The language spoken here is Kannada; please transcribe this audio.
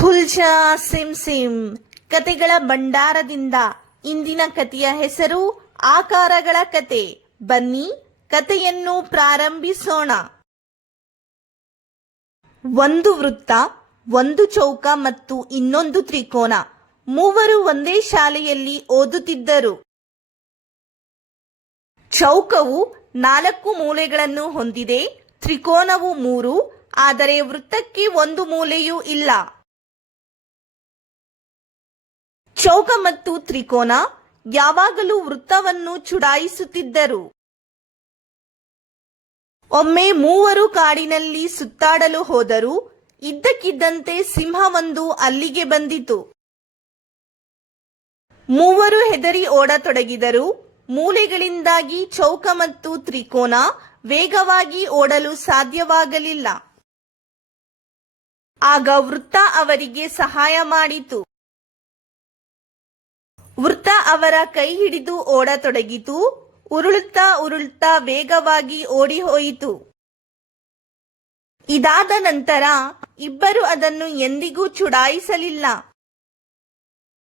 ಖುಲ್ಜಾ ಸಿಮ್ ಸಿಮ್. ಕತೆಗಳ ಭಂಡಾರದಿಂದ ಇಂದಿನ ಕತೆಯ ಹೆಸರು ಆಕಾರಗಳ ಕತೆ. ಬನ್ನಿ ಕತೆಯನ್ನು ಪ್ರಾರಂಭಿಸೋಣ. ಒಂದು ವೃತ್ತ, ಒಂದು ಚೌಕ ಮತ್ತು ಇನ್ನೊಂದು ತ್ರಿಕೋನ. ಮೂವರು ಒಂದೇ ಶಾಲೆಯಲ್ಲಿ ಓದುತ್ತಿದ್ದರು. ಚೌಕವು ನಾಲ್ಕು ಮೂಲೆಗಳನ್ನು ಹೊಂದಿದೆ, ತ್ರಿಕೋನವು ಮೂರು, ಆದರೆ ವೃತ್ತಕ್ಕೆ ಒಂದು ಮೂಲೆಯೂ ಇಲ್ಲ. ಚೌಕ ಮತ್ತು ತ್ರಿಕೋನ ಯಾವಾಗಲೂ ವೃತ್ತವನ್ನು ಚುಡಾಯಿಸುತ್ತಿದ್ದರು. ಒಮ್ಮೆ ಮೂವರು ಕಾಡಿನಲ್ಲಿ ಸುತ್ತಾಡಲು ಹೋದರು ಇದ್ದಕ್ಕಿದ್ದಂತೆ ಸಿಂಹವೊಂದು ಅಲ್ಲಿಗೆ ಬಂದಿತು. ಮೂವರು ಹೆದರಿ ಓಡತೊಡಗಿದರು. ಮೂಲೆಗಳಿಂದಾಗಿ ಚೌಕ ಮತ್ತು ತ್ರಿಕೋನ ವೇಗವಾಗಿ ಓಡಲು ಸಾಧ್ಯವಾಗಲಿಲ್ಲ. ಆಗ ವೃತ್ತ ಅವರಿಗೆ ಸಹಾಯ ಮಾಡಿತು. ವೃತ್ತ ಅವರ ಕೈ ಹಿಡಿದು ಓಡತೊಡಗಿತು. ಉರುಳುತ್ತಾ ಉರುಳುತ್ತಾ ವೇಗವಾಗಿ ಓಡಿ ಹೋಯಿತು ಇದಾದ ನಂತರ ಇಬ್ಬರು ಅದನ್ನು ಎಂದಿಗೂ ಚುಡಾಯಿಸಲಿಲ್ಲ.